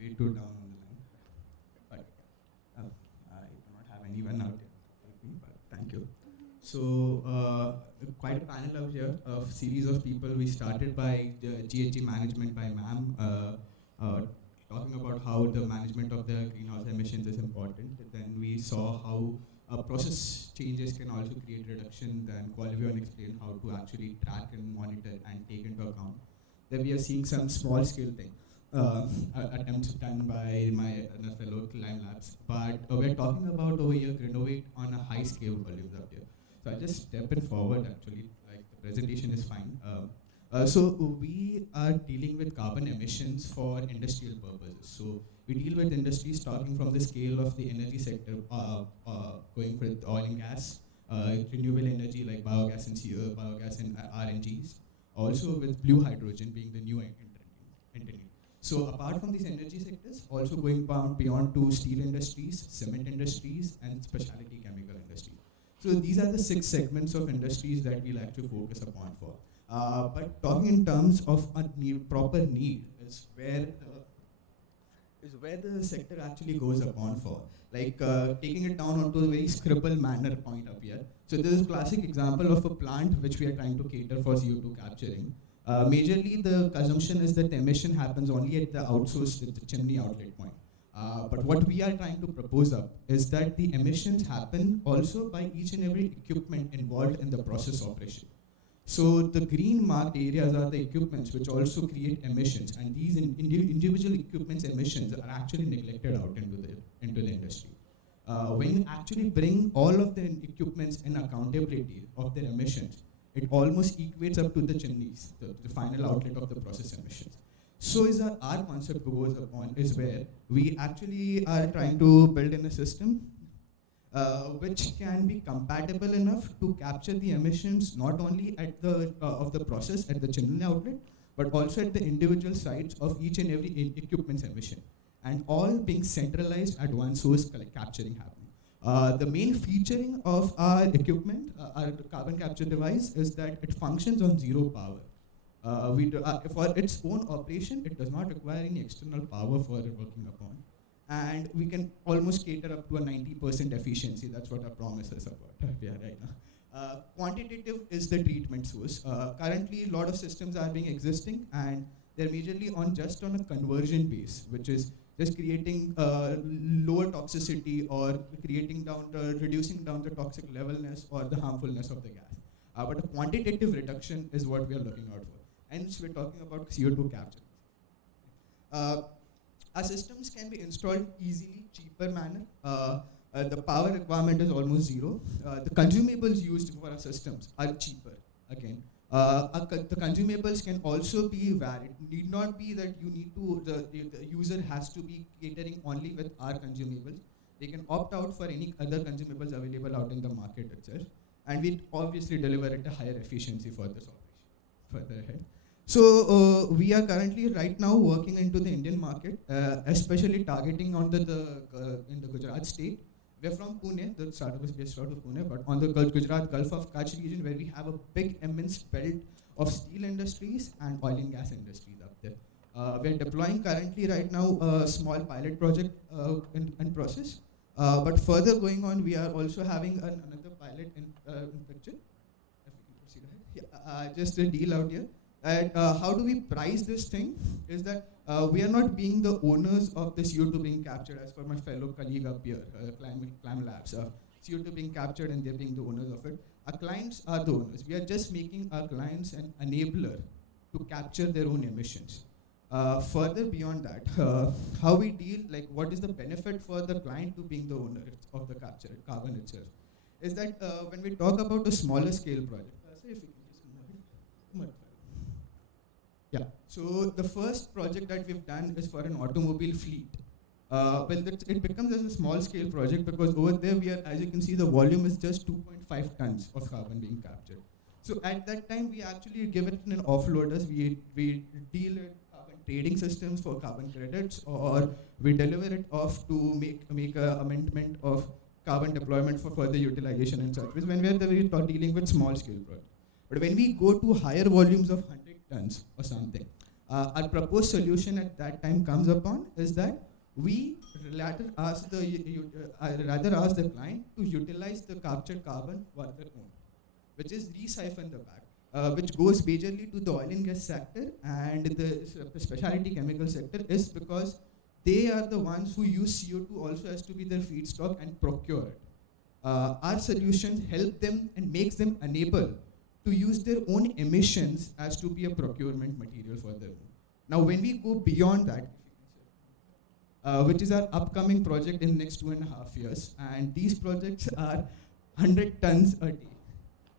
way too down on the line. But I do not have anyone out here to help me, but thank you. So, quite a panel out here of series of people. We started by the GHG Management by ma'am, talking about how the management of the greenhouse emissions is important. Then we saw how process changes can also create reduction. Then Qualivion explained how to actually track and monitor and take into account. Then we are seeing some small scale thing. Attempts done by my fellow CLIMAFIX, but we're talking about over here Greenovate on a high scale volumes up here. So I'll just step in forward actually, like the presentation is fine. So we are dealing with carbon emissions for industrial purposes. So we deal with industries starting from the scale of the energy sector, going with oil and gas, renewable energy like biogas and RNGs, also with blue hydrogen being the new entity. So apart from these energy sectors, also going beyond to steel industries, cement industries, and specialty chemical industries. So these are the 6 segments of industries that we like to focus upon for. But talking in terms of a proper need is where the sector actually goes upon for. Like taking it down onto a very scribble manner point up here. So this is a classic example of a plant which we are trying to cater for CO2 capturing. Majorly, the consumption is that the emission happens only at the outsource, at the chimney outlet point. But what we are trying to propose up is that the emissions happen also by each and every equipment involved in the process operation. So the green marked areas are the equipments which also create emissions, and these individual equipments emissions are actually neglected out into the industry. When you actually bring all of the equipments in accountability of their emissions, it almost equates up to the chimneys, the final outlet of the process emissions. So is our concept goes upon is where we actually are trying to build in a system which can be compatible enough to capture the emissions not only at the of the process at the chimney outlet, but also at the individual sites of each and every equipment's emission, and all being centralized at one source capturing happening. The main featuring of our equipment, our carbon capture device, is that it functions on zero power. For its own operation, it does not require any external power for working upon. And we can almost cater up to a 90% efficiency. That's what our promise is about right now. Quantitative is the treatment source. Currently, a lot of systems are being existing, and they're majorly just on a conversion base, which is just creating lower toxicity or reducing down the toxic levelness or the harmfulness of the gas. But a quantitative reduction is what we are looking out for. Hence, we're talking about CO2 capture. Our systems can be installed easily, cheaper manner. The power requirement is almost zero. The consumables used for our systems are cheaper, again. The consumables can also be varied. It need not be that you need to, the user has to be catering only with our consumables. They can opt out for any other consumables available out in the market itself. And we obviously deliver at a higher efficiency for this operation further ahead. So we are currently right now working into the Indian market, especially targeting on in the Gujarat state. We're from Pune, the startup is based out of Pune, but on the Gujarat Gulf of Kutch region, where we have a big immense belt of steel industries and oil and gas industries up there. We're deploying currently right now a small pilot project in process. But further going on, we are also having another pilot in picture. If we can proceed ahead. Yeah, just a deal out here. And how do we price this thing? Is that we are not being the owners of the CO2 being captured, as for my fellow colleague up here, ClimLabs. CO2 being captured and they're being the owners of it. Our clients are the owners. We are just making our clients an enabler to capture their own emissions. Further beyond that, how we deal, like what is the benefit for the client to being the owner of the captured carbon itself, is that when we talk about a smaller scale project, say if we can just move it. Yeah, so the first project that we've done is for an automobile fleet. It becomes as a small scale project because over there we are, as you can see, the volume is just 2.5 tons of carbon being captured. So at that time, we actually give it in offloaders. We deal with carbon trading systems for carbon credits, or we deliver it off to make an amendment of carbon deployment for further utilization and such. When we're dealing with small scale projects. But when we go to higher volumes of 100 tons or something, Our proposed solution at that time comes upon is that we rather ask the client to utilize the captured carbon for their own, which is re-siphon the back, which goes majorly to the oil and gas sector and the specialty chemical sector, is because they are the ones who use CO2 also as to be their feedstock and procure it. Our solutions help them and makes them unable to use their own emissions as to be a procurement material for them. Now, when we go beyond that, which is our upcoming project in the next 2.5 years, and these projects are 100 tons a day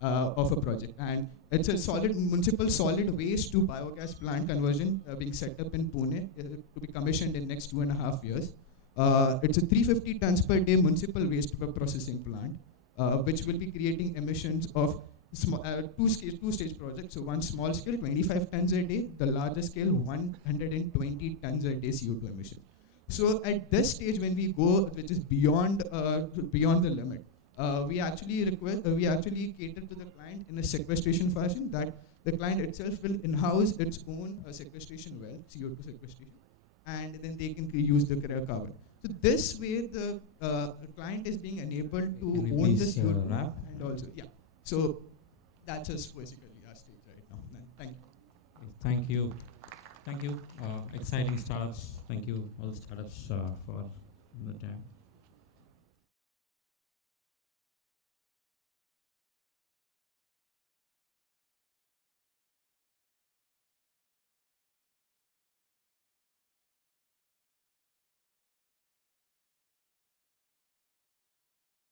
of a project, and it's a municipal solid waste to biogas plant conversion being set up in Pune to be commissioned in next 2.5 years. It's a 350 tons per day municipal waste processing plant, which will be creating emissions of two-stage project. So one small scale, 25 tons a day, the larger scale, 120 tons a day CO2 emission. So at this stage, when we go, which is beyond the limit, we actually cater to the client in a sequestration fashion, that the client itself will in-house its own sequestration well, CO2 sequestration, and then they can use the carbon. So this way, the client is being enabled to own the CO2 and also, yeah. So that's just basically our stage right now. Thank you. Thank you. Thank you. Exciting startups. Thank you, all the startups, for the time.